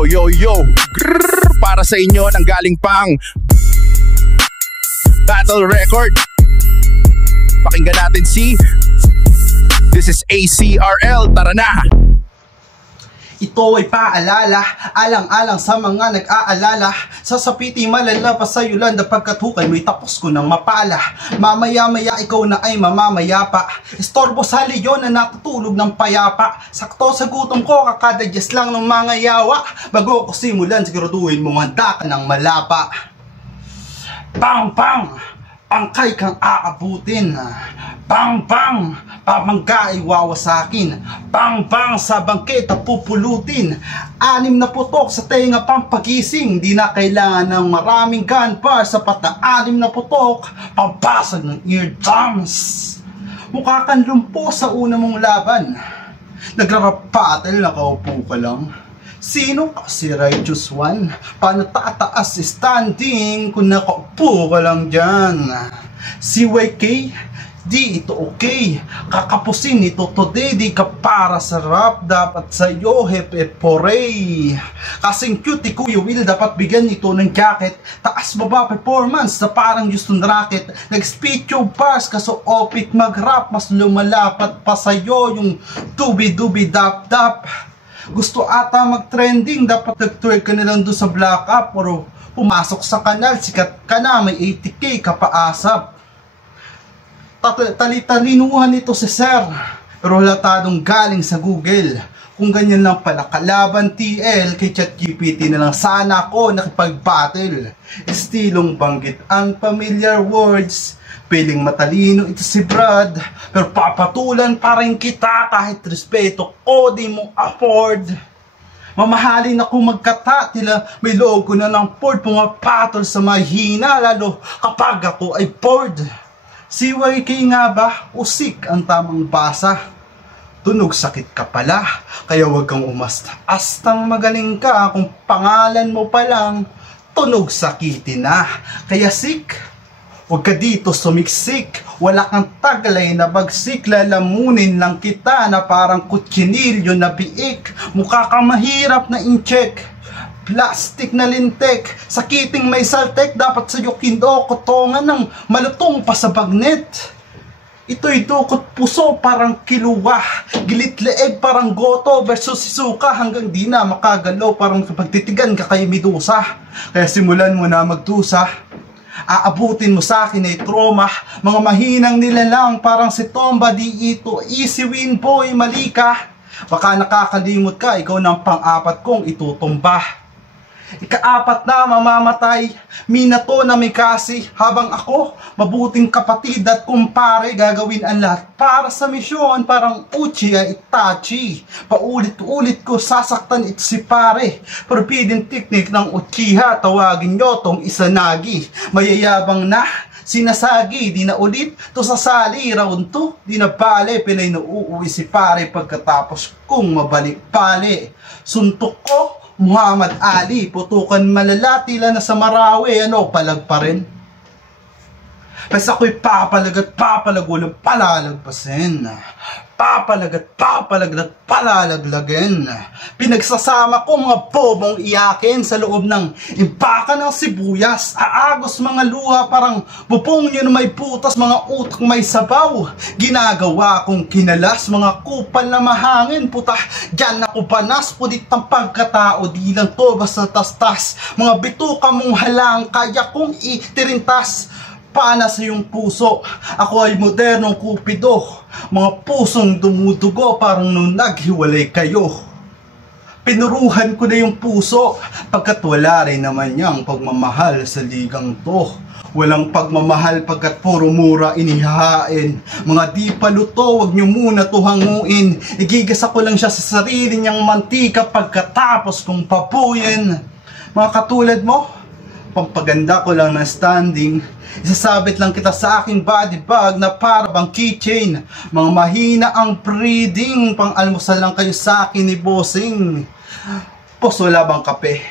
Yo, yo, yo. Grrr, para sa inyo nang galing pang Battle Record. Pakinggan natin si This is ACRL. Tara na. Ito ay paalala, alang-alang sa mga nag-aalala. Sasapiti malala pa sa yulan, dapagkat hukay mo'y tapos ko ng mapala. Mamaya-maya ikaw na ay mamamaya pa. Istorbo sa leyon na natutulog ng payapa. Sakto sa gutom ko, kakadadyas lang ng mga yawa. Bago ko simulan, siguraduhin mong handa ka ng malapa. Pang-pang! Pangkay kang aabutin. Pang-pang! Pamangga ay wawasakin. Pang-pang! Sa bangketa pupulutin. 6 na putok sa tenga pampagising. Di na kailangan ng maraming gunpowder. Sapat na 6 na putok pampasag ng eardrums. Mukha kang lumpo sa una mong laban. Nagrarapatel, nakaupo ka lang. Sino ka si Righteous One? Paano tataas standing kung nakaupo ka lang dyan? Si YK? Di ito okay. Kakapusin ito today. Di ka para sa rap. Dapat sa'yo hepe-poray. Kasing cutie Kuya Will, dapat bigyan ito ng jacket. Taas baba performance na parang Houston Rocket. Nag-speed yung bars kaso opik mag-rap. Mas lumalapat pa sa'yo yung dubi-dubi-dap-dap. Gusto ata mag-trending, dapat nag-twerk ka nilang doon sa black up. Pero pumasok sa kanal, sikat ka na, may 80k ka paasap. Talitalinuhan ito si Sir, pero halatadong galing sa Google. Kung ganyan lang pala kalaban TL, kay ChatGPT na lang sana ako nakipag-battle. Estilong banggit ang familiar words. Piling matalino ito si Brad, pero papatulan pa rin kita kahit respeto o di mo afford. Mamahalin ako magkata, tila may logo na ng Ford, pumapatol sa mahina, lalo kapag ako ay bored. Si YK nga ba, usik ang tamang basa? Tunog sakit ka pala, kaya wag kang umasta-astang magaling ka kung pangalan mo pa lang, tunog sakitin na, kaya sick. Huwag ka dito sumiksik, wala kang taglay na bagsik, lalamunin lang kita na parang kutsinilyo na biik. Mukha kang mahirap na incheck, plastic na lintek, sakiting may saltek, dapat sa'yo kindo, kotongan ng malutong pa sa bagnet. Ito'y dukot puso parang kiluwa, gilit leeg parang goto versus si suka hanggang di na makagalaw parang pagtitigan ka kay Medusa. Kaya simulan mo na magdusa. Aabutin mo sa akin ay trauma, mga mahinang nilalang parang si Tomba, di ito easy win boy, mali ka. Baka nakakalimot ka, ikaw ng pang-apat kong itutumba. Ika-4 na mamamatay, minato na may kasi, habang ako, mabuting kapatid at kumpare, gagawin ang lahat para sa misyon, parang Uchi ay Itachi. Paulit-ulit ko sasaktan ito si pare, forbidden technique ng Uchiha, tawagin nyo tong Izanagi. Mayayabang na, sinasagi, di na ulit, to sasali, round 2, di na pale, pilay na uuwi si pare pagkatapos kung mabalik pale. Suntok ko, Muhammad Ali, putukan malala, tila na sa Marawi, ano, palag pa rin. Basta ako'y papalag at papalag, walang palalagpasin. Papalag at papalag at palalaglagan. Pinagsasama ko mga bobong iyakin sa loob ng impaka ng sibuyas. Aagos mga luha, parang bupong nyo na may putas, mga utak may sabaw. Ginagawa kong kinalas, mga kupal na mahangin, puta. Diyan ako panas, pudit ng pagkatao, di lang to basta tastas. Mga bituka mong halang, kaya kong itirintas. Pana sa iyong puso, ako ay modernong kupido, mga pusong dumudugo parang nung naghiwalay kayo. Pinuruhan ko na yung puso, pagkat wala rin naman niyang pagmamahal sa ligang to. Walang pagmamahal pagkat puro mura inihahain. Mga di paluto, wag niyo muna to hanguin. Igigasa ko lang siya sa sarili niyang mantika pagkatapos kong papuyin. Mga katulad mo, pampaganda ko lang ng standing. Isasabit lang kita sa aking body bag na para bang keychain. Mga mahina ang breeding, pang almusal lang kayo sa akin ni bossing. Boss, wala bang kape?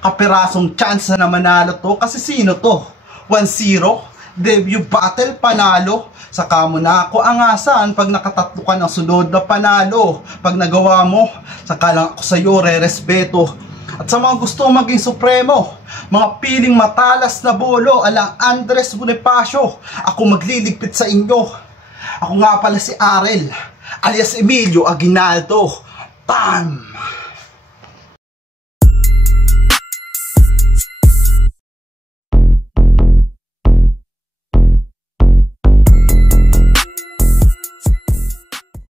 Kapirasong chance na manalo to, kasi sino to? 1-0? Debut battle, panalo. Saka mo na ako angasan pag nakatatlo ka ng sunod na panalo. Pag nagawa mo, saka lang ako sa'yo re-respeto. At sa mga gusto maging supremo, mga piling matalas na bolo alang Andres Bonifacio, ako magliligpit sa inyo. Ako nga pala si Arel, alias Emilio Aguinaldo. Tam!